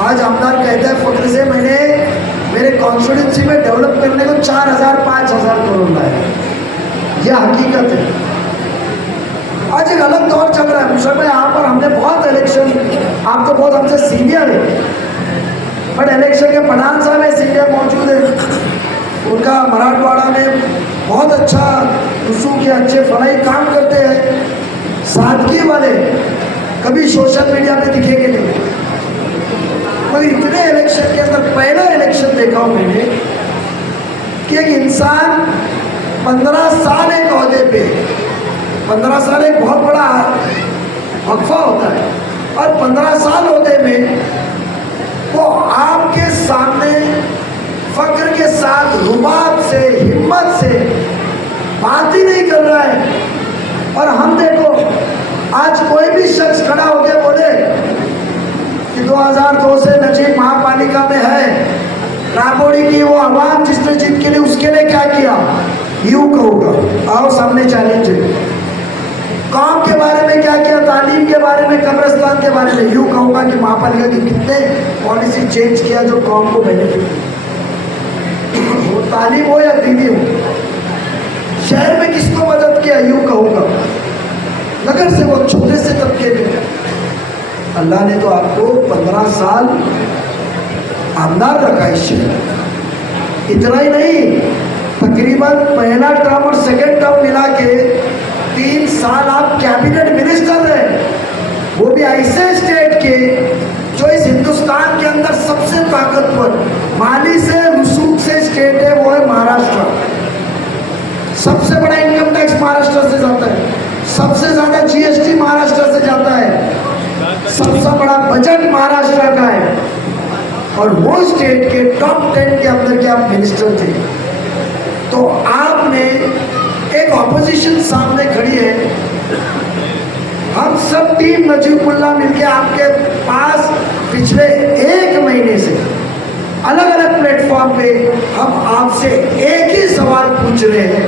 आज आमदार कहते हैं फख्र से मैंने मेरे कॉन्स्टिट्यूंसी में डेवलप करने को 4,000-5,000 करोड़ लाए। यह हकीकत है। आज एक अलग दौर चल रहा है मुशर्रफ भाई। यहाँ पर हमने बहुत इलेक्शन, आप तो बहुत हमसे सीनियर है, बट इलेक्शन के प्रधान साहब है सीनियर मौजूद है, उनका मराठवाड़ा में बहुत अच्छा रसूख के अच्छे फलाई काम करते हैं, सादगी वाले, कभी सोशल मीडिया पे दिखेंगे नहीं। मगर इतने इलेक्शन के अंदर पहला इलेक्शन देखा हूँ मैंने कि एक इंसान 15 साल एक ओहदे पे, 15 साल एक बहुत बड़ा वक्फा होता है, और 15 साल ओहदे में वो आपके सामने फक्र के साथ रुबाब से, हिम्मत से बात ही नहीं कर रहा है। और हम देखो आज कोई भी शख्स खड़ा होकर बोले कि 2002 से नजीब महापालिका में है, राबोड़ी की वो आवाम जिसने जीत के लिए उसके लिए क्या किया, यूं कहूँगा। आओ सामने चैलेंज है। काम के बारे में क्या किया, तालीम के बारे में, कब्रिस्तान के बारे में, यूं कहूँगा कि महापालिका की कितने पॉलिसी चेंज किया जो कौम को बेनिफिट, वो तालीम हो या दीनी हो। शहर में किसको मदद किया, यूं कहूँगा। नगर से वो छोटे से तबके में अल्लाह ने तो आपको 15 साल आमदार रखा इस शहर। इतना ही नहीं, तकरीबन पहला टर्म और सेकेंड टर्म मिला के 3 साल आप कैबिनेट मिनिस्टर रहे, वो भी ऐसे स्टेट के जो इस हिंदुस्तान के अंदर सबसे ताकतवर माली से, रसूख से स्टेट है, वो है महाराष्ट्र। सबसे बड़ा इनकम टैक्स महाराष्ट्र से जाता है, सबसे ज्यादा जीएसटी महाराष्ट्र से जाता है, सबसे बड़ा बजट महाराष्ट्र का है, और वो स्टेट के टॉप 10 के अंदर के आप मिनिस्टर थे। तो आपने एक ऑपोजिशन सामने खड़ी है, हम सब टीम नजीबुल्लाह मिलके आपके पास पिछले 1 महीने से अलग अलग प्लेटफॉर्म पे हम आपसे एक ही सवाल पूछ रहे हैं,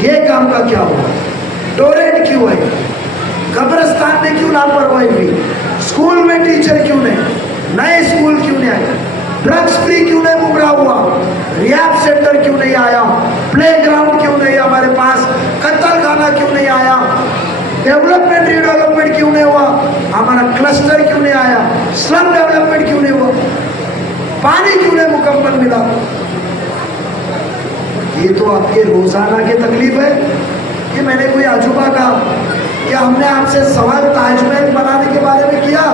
ये काम का क्या हुआ, टॉयलेट क्यों है, कब्रिस्तान में क्यों लापरवाही हुई, स्कूल में टीचर क्यों नहीं, नए स्कूल क्यों नहीं आए, ड्रग्स फ्री क्यों नहीं मुमरा हुआ, रियाब सेंटर क्यों नहीं आया, प्लेग्राउंड क्यों नहीं हमारे पास, कत्ल खाना क्यों नहीं आया, डेवलपमेंट रिडेवलपमेंट क्यों नहीं हुआ, हमारा क्लस्टर क्यों नहीं आया, स्लम डेवलपमेंट क्यों नहीं हुआ, पानी क्यों नहीं मुकम्मल मिला। ये तो आपके रोजाना की तकलीफ है कि मैंने कोई अजूबा कहा, क्या हमने आपसे सवाल ताजमहल बनाने के बारे में किया,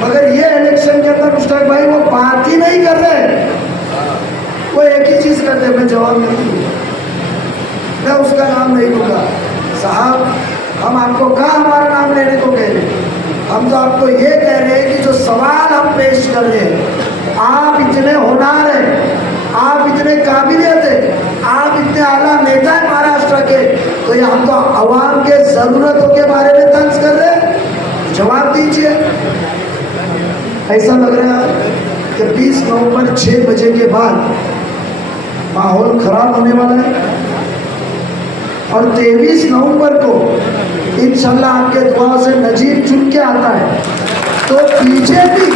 मगर ये इलेक्शन के अंदर मुश्ताक भाई वो बात ही नहीं कर रहे, वो एक ही चीज करते, मैं जवाब नहीं दूंगा, मैं उसका नाम नहीं लूंगा। साहब हम आपको कहा हमारा नाम लेने को कह रहे, हम तो आपको ये कह रहे हैं कि जो सवाल हम पेश कर रहे हैं, आप इतने होनार हैं, आप इतने काबिलियत है, आप इतने आला नेता है महाराष्ट्र के, तो ये हम तो आवाम के जरूरतों के बारे में तंज कर रहे हैं, जवाब दीजिए। ऐसा लग रहा है कि 20 नवंबर 6 बजे के बाद माहौल खराब होने वाला है, और 23 नवंबर को इंशाल्लाह आपके दुआ से नजीब चुन के आता है, तो बीजेपी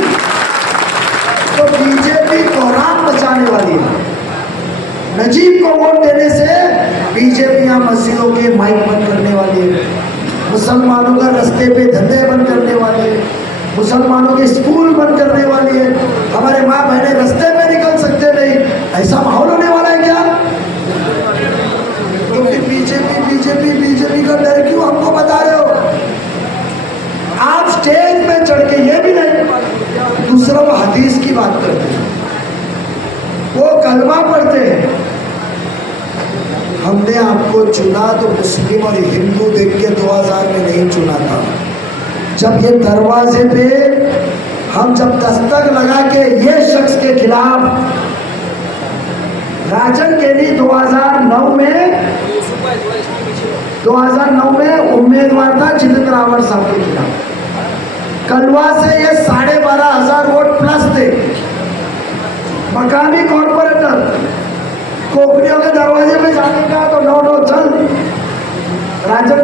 कोहराम मचाने वाली है। नजीब को वोट देने से बीजेपी यहाँ मस्जिदों के माइक बंद करने वाली है, मुसलमानों का रास्ते पे धंधे बंद करने वाली है, मुसलमानों के स्कूल बंद करने वाली है, हमारे माँ बहने रास्ते पे निकल सकते नहीं, ऐसा माहौल होने वाला है क्या? तो फिर बीजेपी का डर क्यों हमको बता रहे हो? आप स्टेज पे चढ़ के ये भी नहीं, दूसरा वो हदीस की बात करते हैं, वो कलमा पढ़ते हैं। हमने आपको चुना तो मुस्लिम और हिंदू देख के 2000 में नहीं चुना था, जब ये दरवाजे पे हम जब दस्तक लगा के ये शख्स के खिलाफ राजन केनी 2009 में उम्मीदवार था जितेंद्र रावत साहब के खिलाफ, कलवा से ये 12,500 वोट प्लस थे। मकामी कॉर्पोरेटर कोकड़ियों के दरवाजे पे जाने का तो नो चल, राजन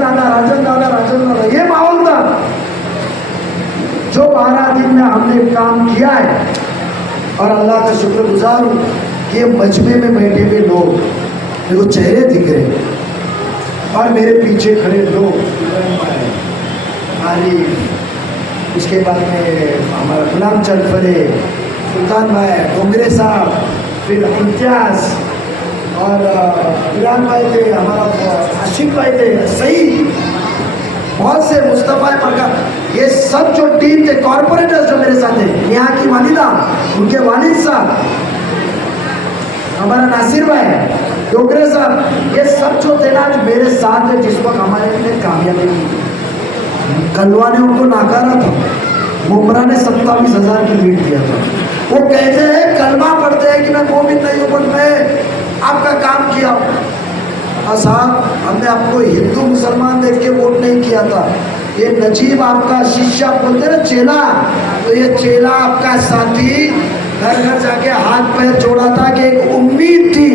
दादा ये माहौल था। जो 12 दिन में हमने काम किया है, और अल्लाह का शुक्रगुजार हूँ कि मजमे में बैठे हुए लोग, मेरे को चेहरे दिख रहे, और मेरे पीछे खड़े लोग, आरिफ, उसके बाद में हमारा गुलाम चंद फरे, सुल्तान भाई, डोंगरे साहब, फिर इम्तियाज, और इमरान भाई थे, हमारा आशिफ भाई थे, सही बहुत से, मुस्तफ़ा प्रकाश, ये सब जो टीम थे, कॉर्पोरेटर्स जो मेरे साथ हैं, यहाँ की वालिदा, उनके वालिद साहब, हमारा नासिर भाई, डोगरे साहब, ये सब जो थे ना जो मेरे साथ थे, जिस वक्त हमारे लिए कामयाबी की, कलवा ने उनको नाकारा था, मुमरा ने 27,000 की लीड दिया था। वो कहते हैं, कलमा पढ़ते हैं कि मैं मोमिन नहीं हूँ, बट मैं आपका काम किया हूँ। साहब, हमने आपको हिंदू मुसलमान देख के वोट नहीं किया था, ये नजीब आपका शिष्य, आप बोलते ना चेला, तो ये चेला आपका साथी घर घर जाके हाथ पैर जोड़ा था कि एक उम्मीद थी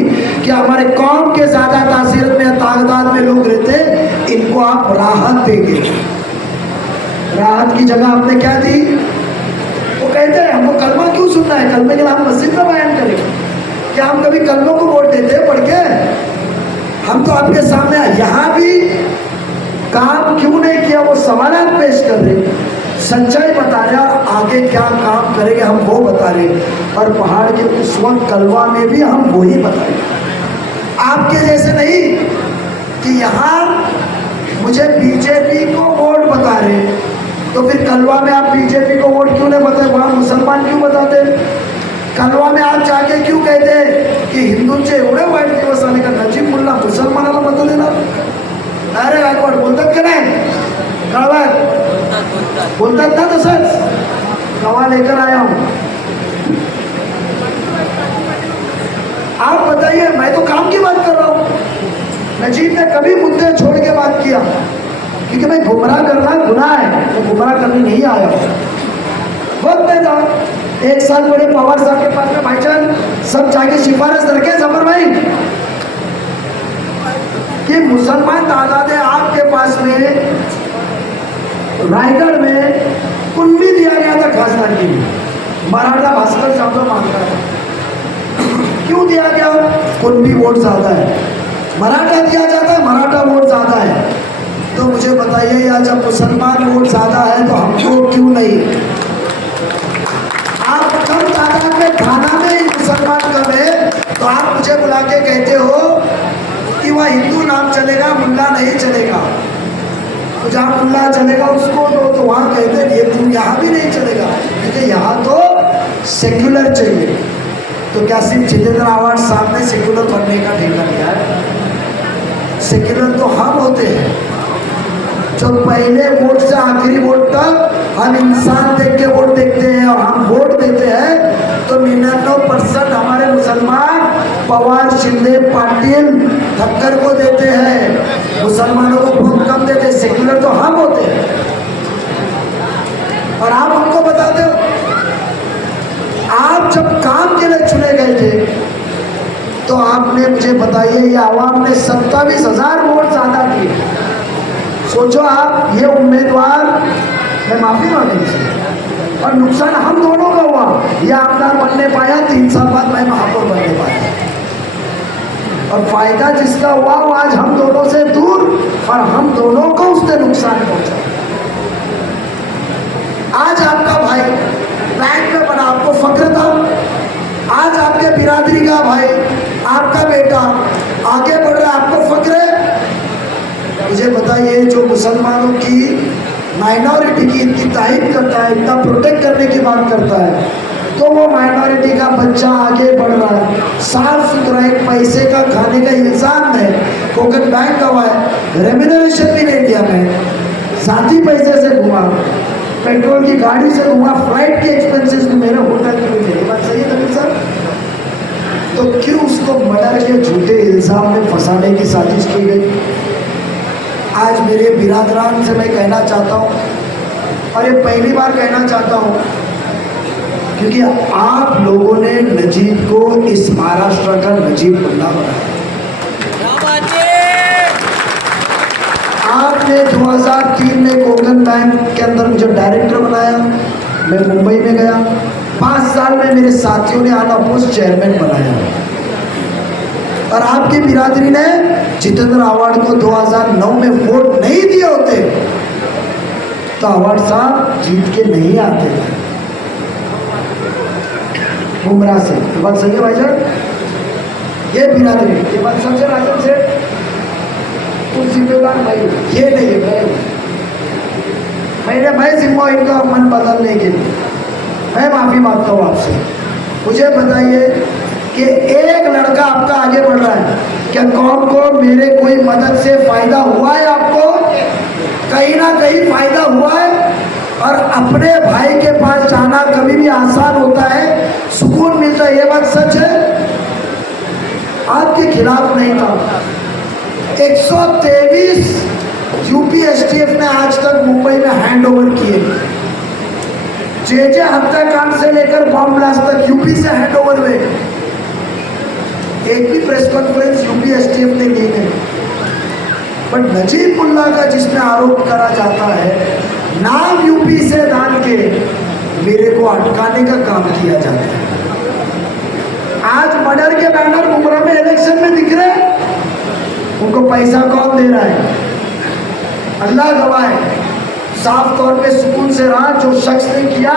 कि हमारे कौम के ज़्यादा तासीरत में, तादाद में लोग रहते, इनको आप राहत देंगे। राहत की जगह आपने क्या दी? वो कहते हैं हमको कलमा क्यों सुनना है, कलमे के लिए हम मस्जिद में बयान करें, क्या हम कभी कलमों को वोट देते हैं पढ़ के? हम तो आपके सामने यहाँ भी काम क्यों नहीं किया वो सवाल पेश कर रहे, सच्चाई बता रहे, और आगे क्या काम करेंगे हम वो बता रहे, और पहाड़ के उस वक्त कलवा में भी हम वही बताएंगे, आपके जैसे नहीं कि यहाँ मुझे बीजेपी को वोट बता रहे, तो फिर कलवा में आप बीजेपी को वोट क्यों नहीं बताते, वहाँ मुसलमान क्यों बताते? कलवा में आप जाके क्यों कहते की हिंदूंचे एवढे वाईट दिवस आले का नजीब मुल्ला मुसलमानाला मत देणार? अरे गायकवाड बोलतात का नाही? कळवात बोलतात ना तसंच, कवा लेकर आया हूं। आप बताइए, मैं तो काम की बात कर रहा हूं। नजीब ने कभी मुद्दे छोड़ के बात किया, क्योंकि मैं गुमराह करना गुनाह है, मैं गुमराह करने नहीं आया हूं। वक्त में था, एक साल बड़े पवार साहब के पास में भाईजान सब जाके सिफारिश रखे जफर भाई कि मुसलमान तादाद है आपके पास में, रायगढ़ में कुंभी दिया गया था खासदार के लिए, मराठा भास्कर जादव मांग रहा था, क्यों दिया गया? कुंभी वोट ज्यादा है, मराठा दिया जाता है, मराठा वोट ज्यादा है, तो मुझे बताइए यार, जब मुसलमान वोट ज्यादा है तो हमको क्यों नहीं? आप कम तादाद में थाना में मुसलमान कम है, तो आप मुझे बुला के कहते हो कि वह हिंदू नाम चलेगा, मुल्ला नहीं चलेगा, तो जहाँ मुल्ला चलेगा उसको तो वहाँ कहते हैं ये तुम यहाँ भी नहीं चलेगा, क्योंकि यहाँ तो सेक्युलर चाहिए। तो क्या सिर्फ जितेंद्र आवाज साहब ने सेक्युलर बनने का ठेका लिया है? सेक्युलर तो हम होते हैं, जो पहले वोट से आखिरी वोट तक हम इंसान देख के वोट देखते हैं, और हम वोट देते हैं तो 99% हमारे मुसलमान पवार, शिंदे, पाटिल, ठक्कर को देते हैं, मुसलमानों को बहुत कम देते हैं। सेक्युलर तो हम होते हैं, और आप हमको बताते हो। आप जब काम के लिए चुने गए थे तो आपने मुझे बताइए, ये आवाम ने 27,000 वोट ज्यादा दिए। सोचो आप, ये उम्मीदवार, मैं माफी मांगी से, और नुकसान हम दोनों का हुआ, ये आमदार बनने पाया, 3 साल बाद मैं महापौर बनने पाया, और फायदा जिसका हुआ वो आज हम दोनों से दूर, और हम दोनों को उससे नुकसान पहुंचा। आज आपका भाई बैंक में बना, आपको फक्र था, आज आपके बिरादरी का भाई, आपका बेटा आगे बढ़ रहा है, आपको फक्र है। मुझे बताइए, जो मुसलमानों की माइनॉरिटी की इतनी तारीफ करता है, इतना प्रोटेक्ट करने की बात करता है, तो वो माइनॉरिटी का बच्चा आगे बढ़ रहा है, साफ सुथरा एक पैसे का खाने का इल्ज़ाम है, कोकन बैंक का हुआ है, रेम्यूनरेशन भी नहीं दिया, मैं साथी पैसे से घुमा, पेट्रोल की गाड़ी से घुमा, फ्लाइट के एक्सपेंसेस भी मेरे होटल के भी मेरी बात सही है नबी साहब? तो क्यों उसको मर्डर के झूठे इल्ज़ाम में फंसाने की साजिश की गई? आज मेरे बिरादरान से मैं कहना चाहता हूँ, और ये पहली बार कहना चाहता हूँ, क्योंकि आप लोगों ने नजीब को इस महाराष्ट्र का नजीब मुल्ला बनाया। आप ने 2003 में कोकन बैंक के अंदर मुझे डायरेक्टर बनाया, मैं मुंबई में गया। 5 साल में मेरे साथियों ने आला पोस्ट चेयरमैन बनाया। और आपकी बिरादरी ने जितेंद्र अवार्ड को 2009 में वोट नहीं दिए होते तो अवार्ड साहब जीत के नहीं आते बुमराह से। ये बात सही है भाईजान? ये बिरादरी, ये बात सच है राजन से? तुम जिम्मेदार भाई, ये नहीं है मैं जिम्मा इनका मन बदलने के लिए मैं माफी मांगता हूँ आपसे। मुझे बताइए कि एक लड़का आपका आगे बढ़ रहा है, क्या कौन को मेरे कोई मदद से फायदा हुआ है? आपको कहीं ना कहीं फायदा हुआ है। और अपने भाई के पास जाना कभी भी आसान होता है, सुकून मिलता है, ये बात सच है। आपके खिलाफ नहीं था। 123 यूपीएसटीएफ ने आज तक मुंबई में हैंड ओवर किए। जे हत्याकांड से लेकर बॉम्ब ब्लास्ट तक यूपी से हैंड ओवर हुए। एक भी प्रेस कॉन्फ्रेंस यूपीएसटीएफ ने ली नहीं। बट नजीबुल्लाह का जिसमें आरोप करा जाता है, नाम यूपी से डाल के मेरे को अटकाने का काम किया जाता है। आज मर्डर के बैनर बुमराह में इलेक्शन में दिख रहे, उनको पैसा कौन दे रहा है? अल्लाह गवाह है। साफ तौर पे सुकून से रहा, जो शख्स ने किया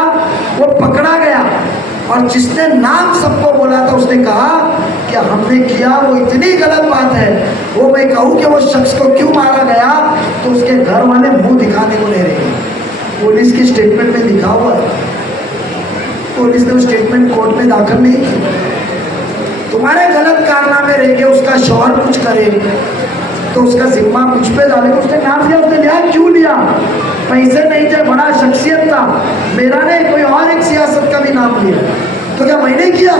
वो पकड़ा गया, और जिसने नाम सबको बोला था उसने कहा कि हमने किया, वो इतनी गलत बात है। वो मैं कहूँ कि वो शख्स को क्यों मारा गया तो उसके घर वाले मुंह दिखाने को नहीं रहे। पुलिस की स्टेटमेंट में लिखा हुआ है, पुलिस ने वो स्टेटमेंट कोर्ट में दाखिल नहीं की। तुम्हारे गलत कारनामे रह गए, उसका शौहर कुछ करे तो उसका जिम्मा मुझ पे डालेगा। उसने नाम लिया, उसने लिया, क्यों लिया? पैसे नहीं थे, बड़ा शख्सियत था। मेरा ने कोई और एक सियासत का भी नाम लिया, तो क्या मैंने किया?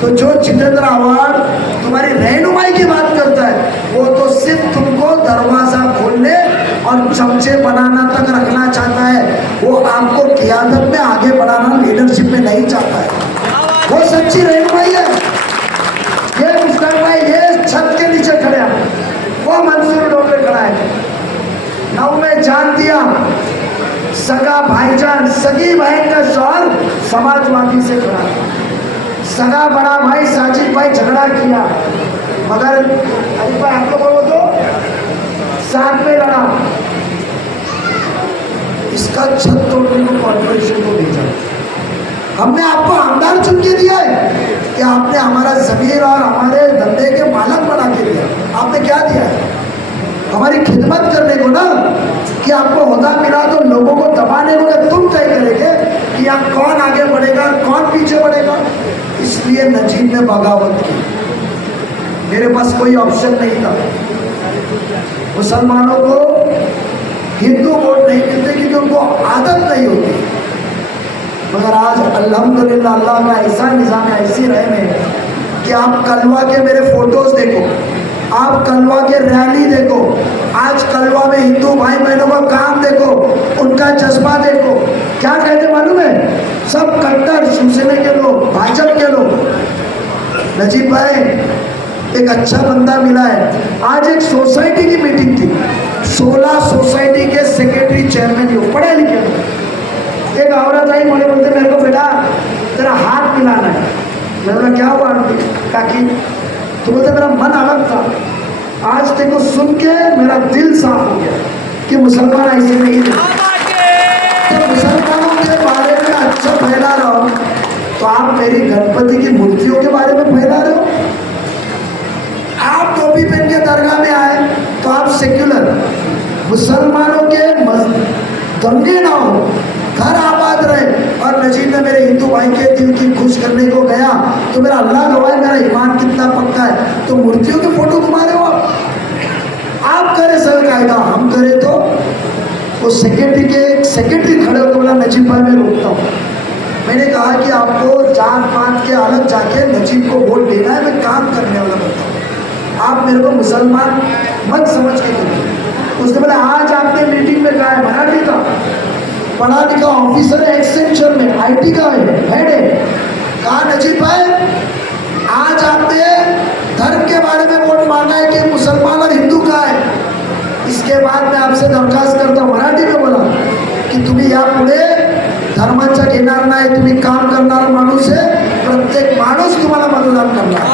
तो जो जितेंद्र अवार्ड तुम्हारी रहनुमाई की बात करता है, वो तो सिर्फ तुमको दरवाजा खोलने और चमचे बनाना तक रखना चाहता है। वो आपको क़ियादत में आगे बढ़ाना, लीडरशिप में नहीं चाहता है। वो सच्ची रहनुमाई है। ये मुस्ताक भाई ये छत के नीचे खड़े हैं, वो मंसूर डोगरे खड़ा है। नौ में जान दिया, सगा भाईजान, सगी बहन का शौहर समाजवादी से खड़ा, सगा बड़ा भाई साजिद भाई झगड़ा किया, मगर अरे भाई आपको बोलो तो साथ में लड़ा। इसका छत तोड़ने को कॉर्पोरेशन को भेजा। हमने आपको आमदार चुन के दिया है कि आपने हमारा जमीर और हमारे धंधे के मालक बना के दिया। आपने क्या दिया है? हमारी खिदमत करने को ना, कि आपको होदा मिला तो लोगों को दबाने को तुम तय करेंगे कि यहाँ कौन आगे बढ़ेगा कौन पीछे बढ़ेगा। इसलिए नजीब ने बगावत की। मेरे पास कोई ऑप्शन नहीं था। मुसलमानों को हिंदू वोट नहीं मिलते क्योंकि उनको आदत नहीं होती। मगर आज अल्हम्दुलिल्लाह अल्लाह का ऐसा निज़ाम है, ऐसी रहम है कि आप कलवा के मेरे फोटोज देखो, आप कलवा के रैली देखो, आज कलवा में हिंदू भाई बहनों का काम देखो, उनका जज्बा देखो। क्या कहते मालूम है? सब कट्टर शिवसेना के लोग, भाजपा के लोग। नजीब भाई एक अच्छा बंदा मिला है। आज एक सोसाइटी की मीटिंग थी, 16 सोसाइटी के सेक्रेटरी चेयरमैन लोग पढ़े लिखे लोग। एक औरत आई, मुझे बोलते मेरे को बेटा तेरा हाथ मिलाना है। मैं बोला क्या हुआ काकी? तो बोलते मेरा मन अलग था, आज तेरे को सुन के मेरा दिल साफ हो गया कि मुसलमान ऐसे नहीं थे। तो मुसलमानों के बारे में अच्छा फैला रहा हूँ तो आप मेरी गणपति की मूर्तियों के बारे में फैला रहे हो। आप टोपी पहन के दरगाह में आए तो आप सेक्युलर। मुसलमानों के दंगे ना हो, घर आबाद रहे। और नजीब में मेरे हिंदू भाई के दिल की खुश करने को गया तो मेरा अल्लाह गवाह मेरा ईमान कितना पक्का है। तो मूर्तियों के फोटो घुमा रहे हो आप करे सर कायदा, हम करे तो वो सेक्रेटरी खड़े होकर बोला नजीब भाई मैं रोकता हूँ। मैंने कहा कि आपको जात पात के अलग जाके नजीब को वोट देना है, मैं काम करने वाला बता हूँ, आप मेरे को मुसलमान मत समझ के करिए। उसने बोला आज आपने मीटिंग में कहा है, मराठी था, पढ़ा लिखा ऑफिसर है, एक्सटेंशन में आईटी का हेड है। कहा नजीब भाई आज आपने धर्म के बारे में वोट मांगा है कि मुसलमान और हिंदू का है, इसके बाद मैं आपसे दरखास्त करता हूं, मराठी में बोला की तुम्ही यापुढे धर्माच्या घेणार नाही, तुम्ही काम करणारा माणूस आहे, प्रत्येक माणूस तुम्हाला मतदान करणार।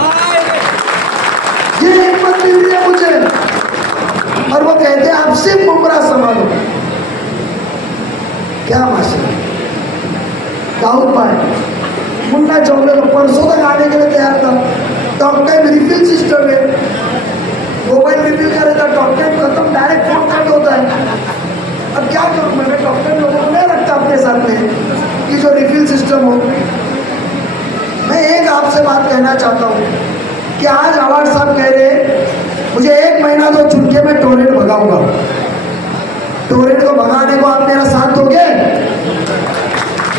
ये हिम्मत मिल रही है मुझे। और वो कहते हैं आप सिर्फ मुमरा संभालो। क्या माशा, दाऊद भाई मुन्ना चौले को परसों तक आने के लिए तैयार था। डॉक्टर में रिफिल सिस्टम है, मोबाइल रिफिल करे तो डॉक्टर खत्म, डायरेक्ट फोन कट होता है। अब क्या करूं मैं डॉक्टर लोगों को नहीं रखता अपने साथ में कि जो रिफिल सिस्टम हो। मैं एक आपसे बात कहना चाहता हूँ कि आज अवार्ड साहब कह रहे मुझे 1 महीना दो, चुन के मैं टोरेंट भगाऊंगा। टोरेंट को भगाने को आप मेरा साथ दोगे?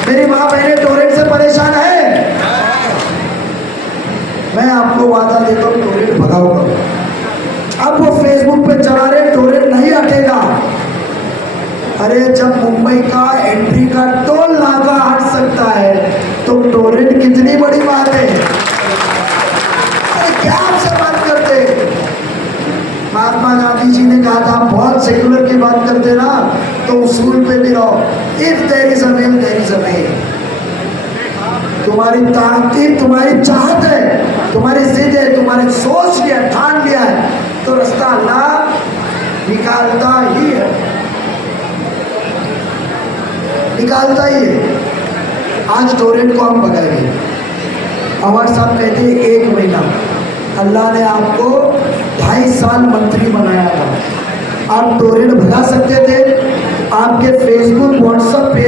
मेरी माँ बहनें टोरेंट से परेशान है, मैं आपको वादा देता हूँ टोरेंट भगाऊंगा। अब वो फेसबुक पे चला रहे टोरेंट नहीं हटेगा। अरे जब मुंबई का एंट्री का टोल नाका हट सकता है तो टोरेंट कितनी बड़ी बात है। अरे क्या आपसे बात करते, महात्मा गांधी जी ने कहा था बहुत सेक्युलर की बात करते ना तो उसूल पे भी रहो। If there is a will there is a way. तुम्हारी ताकत, तुम्हारी चाहत है, तुम्हारी जिद है, तुम्हारी सोच लिया, ठान लिया है तो रास्ता अल्लाह निकालता ही है, निकालता ही है। आज टोरेंट को हम भगाएंगे। अवार्ड साहब कहते हैं 1 महीना, अल्लाह ने आपको 2.5 साल मंत्री बनाया था। आप टोरेंट भगा सकते थे। आपके फेसबुक व्हाट्सएप पे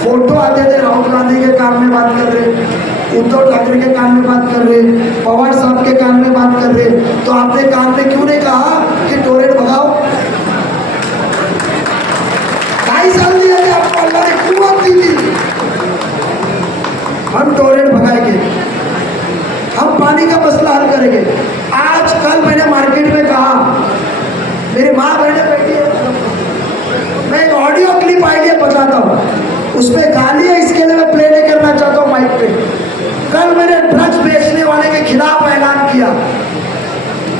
फोटो आते थे, राहुल गांधी के कान में बात कर रहे, उद्धव ठाकरे के कान में बात कर रहे, पवार साहब के कान में बात कर रहे, तो आपने कान में क्यों नहीं कहा कि टोरेंट भगाओ? 2.5 साल दिया था आपको, अल्लाह ने कुव्वत दी थी। हम टोरेंट भगाएंगे, हम पानी का मसला हल करेंगे। आज कल मैंने मार्केट में कहा, मेरी माँ बहने बैठी है, मैं एक ऑडियो क्लिप आइडिया बताता हूँ, उसमें गाली है, इसके लिए मैं प्ले नहीं करना चाहता हूँ माइक पे। कल मैंने ड्रग्स बेचने वाले के खिलाफ ऐलान किया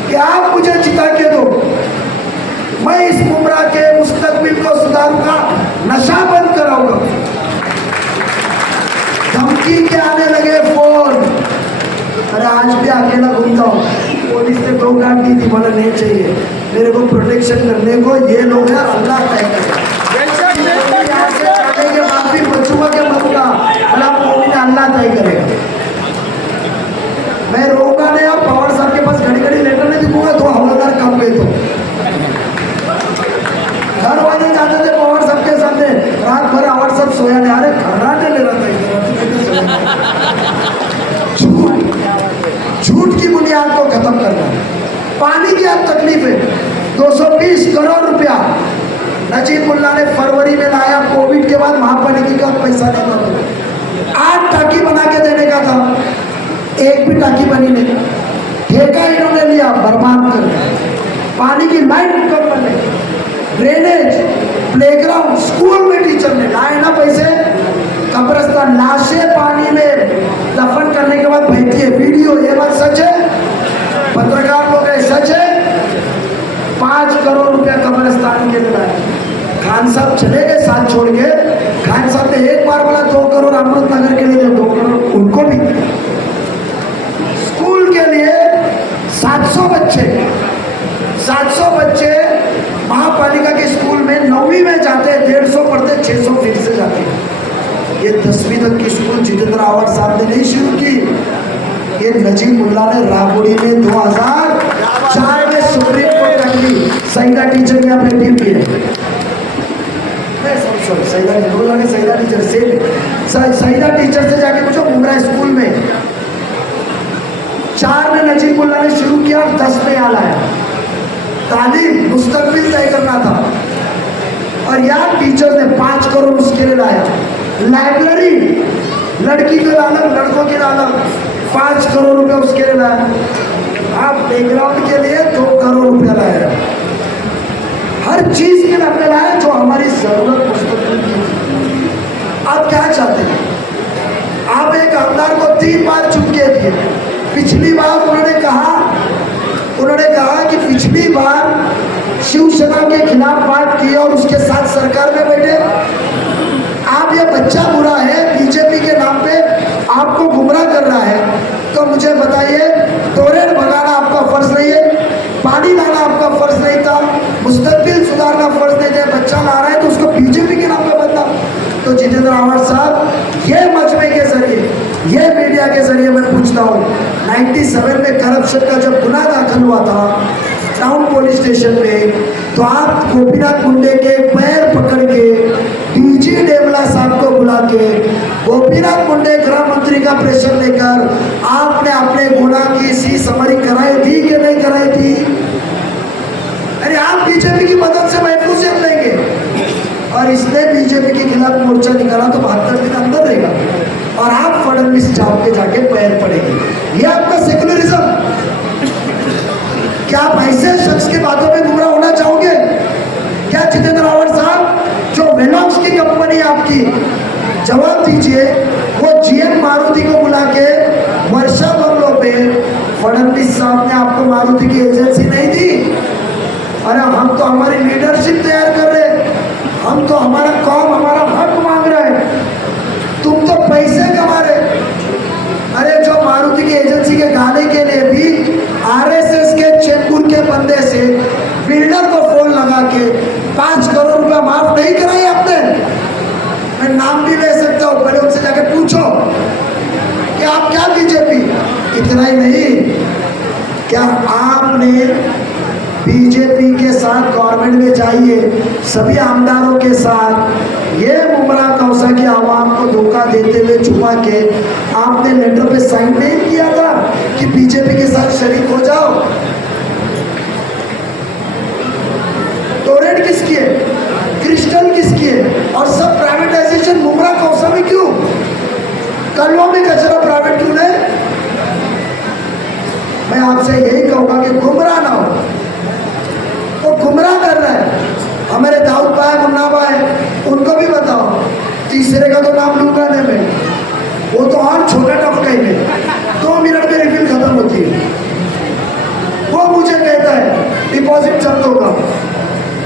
कि आप मुझे जिता के दो, मैं इस मुमरा के मुस्तकबिल को सुधारूंगा, नशा बंद कराऊंगा। धमकी के आने लगे फोन। अरे आज भी अकेला घूमता हूँ, पुलिस ने 2 गाड़ दी थी, बोला नहीं चाहिए मेरे को प्रोटेक्शन करने को, ये लोग हैं, अल्लाह तय करेगा। के बाद भी बचूंगा के मरूंगा, भला मोमिन अल्लाह तय करेगा। मैं रोऊंगा नहीं। और पवार साहब के पास घड़ी घड़ी लेटर नहीं दिखूंगा तो हवलदार कम गए तो घर वाले जाते थे पवार साहब के सामने, रात भर पवार साहब सोया नहीं, अरे खर्राटे ले रहा था। झूठ की बुनियाद को खत्म करना। पानी की अब तकलीफ है, 220 करोड़ रुपया नजीब मुल्ला ने फरवरी में लाया, कोविड के बाद महापालिका का पैसा नहीं था। 8 टाकी बना के देने का था, एक भी टाकी बनी नहीं। ठेका इन्होंने लिया, बर्बाद कर दिया। पानी की लाइन कम करने, ड्रेनेज, प्लेग्राउंड, स्कूल में टीचर ने लाए ना पैसे, कब्रिस्तान लाशें पानी में दफन करने के बाद बहती है। वीडियो, ये बात सच है, पत्रकार लोग है, सच है। 5 करोड़ रुपया कब्रिस्तान के लिए लाए। खान साहब चले गए साथ छोड़ के। खान साहब ने एक बार बोला 2 करोड़ अमृत नगर के लिए, 2 करोड़ उनको भी। स्कूल के लिए 700 बच्चे महापालिका के स्कूल में 9वीं में जाते हैं, 150 पढ़ते, 600 फिर से जाते हैं। ये 10वीं तक की स्कूल जितेंद्र आवाड साहब ने नहीं शुरू की, ये नजीब मुल्ला ने राबड़ी में 2004 में सुप्रीम कोर्ट कर दी। सईदा टीचर यहाँ पे टीम भी है, सईदा टीचर से सईदा टीचर से जाके पूछो मुमरा स्कूल में 4 में नजीब मुल्ला ने शुरू किया, 10 में यहाँ लाया। तालीम मुस्तकबिल तय करना था और यहाँ टीचर ने 5 करोड़ उसके लिए लाया। लाइब्रेरी लड़की के अलग, लड़कों के अलग, 5 करोड़ रुपया उसके लिए लाया। आप प्लेग्राउंड के लिए 2 करोड़ रुपया लाया। हर चीज के लिए हमने लाया जो हमारी जरूरत मुस्तकबिल की। आप क्या चाहते हैं? आप एक आमदार को 3 बार चुन के दिए। पिछली बार उन्होंने कहा कि पिछली बार शिवसेना के खिलाफ बात की और उसके साथ सरकार में बैठे। आप ये बच्चा बुरा है, बीजेपी के नाम पे आपको गुमराह कर रहा है, तो मुझे बताइए, टोरेंट भगाना आपका फर्ज नहीं है? पानी लाना आपका फर्ज नहीं था? मुस्तकबिल सुधारना फर्ज नहीं था? बच्चा ला रहा है तो उसको बीजेपी के नाम पे बदला। तो जितेंद्र आवाड साहब, ये मजमे के जरिए, ये मीडिया के जरिए मैं पूछता हूँ, 97 में करप्शन का जब गुनाह दाखिल हुआ था टाउन पुलिस स्टेशन में, तो आप गोपीनाथ मुंडे के पैर पकड़ के डीजी डेमला साहब को बुला के गोपीनाथ मुंडे गृह मंत्री का प्रेशर लेकर आपने अपने गुनाह की सी समरी कराई थी कि नहीं कराई थी? अरे आप बीजेपी की मदद से महफूजियत लेंगे, और इसने बीजेपी के खिलाफ मोर्चा निकाला तो 72 दिन अंदर रहेगा और आप फडणवीस चाप के जाके पैर पड़ेंगे। ये आपका सेकुलरिज्म? क्या आप ऐसे शख्स की बातों में गुमराह होना चाहोगे क्या जितेंद्र आवाड साहब? जो वेलॉक्स की कंपनी आपकी, जवाब दीजिए, वो जीएम मारुति को बुला के वर्षा बंगलों पे फडणवीस साहब ने आपको मारुति की एजेंसी नहीं दी? अरे हम तो हमारी लीडरशिप तैयार कर रहे हैं, हम तो हमारा कौम हमारा हक मांग रहा है, तुम तो पैसे कमा रहे। अरे जो मारुति की एजेंसी के गाने के लिए भी आरएसएस के चेंबूर के बंदे से बिल्डर को फोन लगा के 5 करोड़ रुपया माफ नहीं कराई आपने। मैं नाम भी ले सकता हूँ, पहले उनसे जाके पूछो कि आप क्या बीजेपी। इतना ही नहीं, क्या आपने बीजेपी के साथ गवर्नमेंट में जाइए, सभी आमदारों के साथ ये मुमरा कौसा की आवाम को धोखा देते हुए छुपा के आपने लेटर पे साइन नहीं किया था कि बीजेपी के साथ शरीक हो जाओ? टोरेंट किसकी है, क्रिस्टल किसकी है, और सब प्राइवेटाइजेशन मुमरा कौसा में क्यों? कलवा में कचरा प्राइवेट क्यों नहीं? मैं आपसे यही कहूंगा कि गुमराह ना हो, वो गुमराह कर रहा है। हमारे दाऊद भाई, मुन्ना भाई, उनको भी बताओ, तीसरे का तो नाम लूंगा नहीं मैं, वो तो और छोटा टपका में 2 मिनट में रिफिल खत्म होती है। वो मुझे कहता है डिपॉजिट जब्त होगा,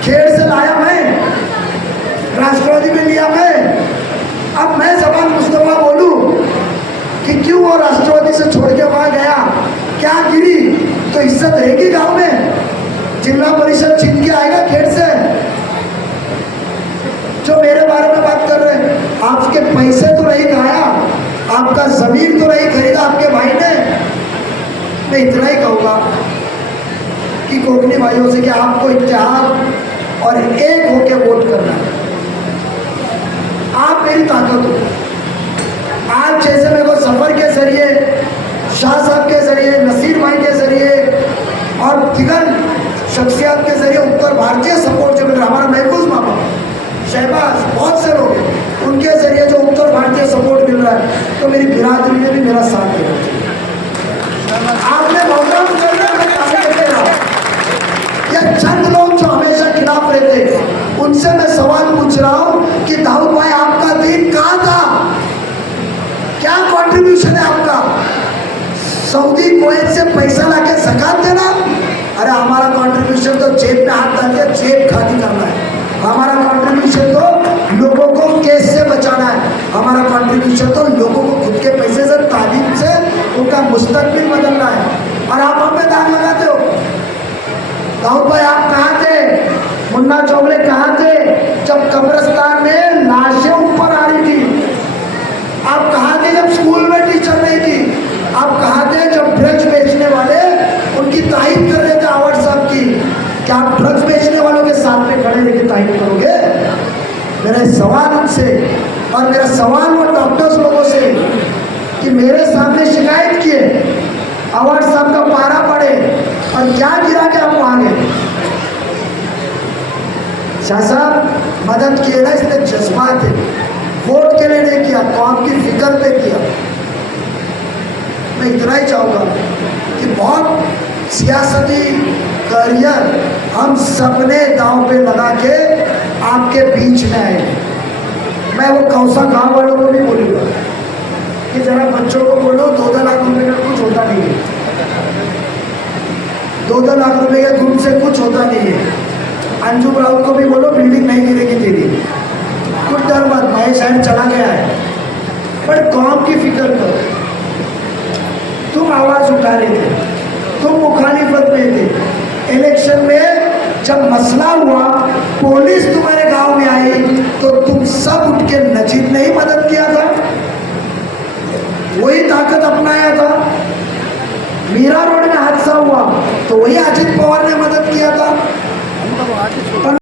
खेड़ से लाया मैं, राष्ट्रवादी में लिया मैं, अब मैं जबान मुस्तफा बोलूं कि क्यों वो राष्ट्रवादी से छोड़ के वहां गया, क्या गिरी तो इज्जत रहेगी गांव में? जिला परिषद छीन के आएगा खेड़ से? जो मेरे बारे में बात कर रहे हैं, आपके पैसे तो नहीं खाया, आपका जमीन तो नहीं खरीदा आपके भाई ने। मैं इतना ही कहूंगा कि कोकनी भाइयों से कि आपको इत्तेहाद और एक होके वोट करना है। आप मेरी ताकत हो। आज जैसे मेरे को सफर के जरिए, शाह साहब के जरिए, नसीर भाई के जरिए और दिगर शख्सियत के जरिए उत्तर भारतीय सपोर्ट जो मिल रहा है, हमारा महफूज मामा शहबाज, बहुत से लोग, उनके जरिए जो उत्तर भारतीय सपोर्ट मिल रहा है, तो मेरी बिरादरी ने भी मेरा साथ दिया। आपने प्रोग्राम कर रहे हैं, ये चंद लोग जो हमेशा खिलाफ रहते, उनसे मैं सवाल पूछ रहा हूं कि दाऊद भाई आपका दिन कहां था? क्या कंट्रीब्यूशन है आपका? सऊदी कुवैत से पैसा लाके ज़कात देना? अरे हमारा कंट्रीब्यूशन तो जेब में हाथ डाल के जेब खाली करना है। हमारा कंट्रीब्यूशन तो लोगों को केस से बचाना है। हमारा कंट्रीब्यूशन तो लोगों को खुद के पैसे से, तालीम से उनका मुस्तकबिल बदलना है। और आप हम पे दाग लगाते हो। दाऊद भाई आप कहाँ थे? मुन्ना चौगले कहाँ थे जब कब्रिस्तान में लाशें ऊपर आ रही थी? आप कहाँ थे जब स्कूल में टीचर नहीं थी? आप कहाँ थे जब ड्रग्स बेचने वाले उनकी तारीफ कर रहे थे आवाड साहब की? क्या आप ड्रग्स बेचने वालों के साथ में खड़े रहकर तारीफ करोगे? मेरा सवाल उनसे, और मेरा सवाल वो डॉक्टर्स लोगों से कि मेरे सामने शिकायत किए, आवाड साहब का पारा पड़े और क्या गिरा के आप वहां गए? शाह साहब मदद किए ना, इसने जज्बात है, वोट के लिए नहीं किया, कौम की फिक्र पे किया। मैं इतना ही चाहूँगा कि बहुत सियासती करियर हम सबने दांव पे लगा के आपके बीच में आए। मैं वो कौसा गांव वालों को भी बोलूँगा कि जरा बच्चों को बोलो 2-2 लाख रुपए का कुछ होता नहीं है, 2-2 लाख रुपए के ग्रुप से कुछ होता नहीं है। अंजुम राउत को भी बोलो बिल्डिंग नहीं गिरेगी तेरी, कुछ डर मत, महेश साहब चला गया है, पर कौम की फिक्र करो। तुम आवाज उठा रहे थे, तुम मुखालिफत में थे। इलेक्शन में जब मसला हुआ, पुलिस तुम्हारे गांव में आई, तो तुम सब उठ के नजीब ने ही मदद किया था, वही ताकत अपनाया था। मीरा रोड में हादसा हुआ तो वही अजित पवार ने मदद किया था।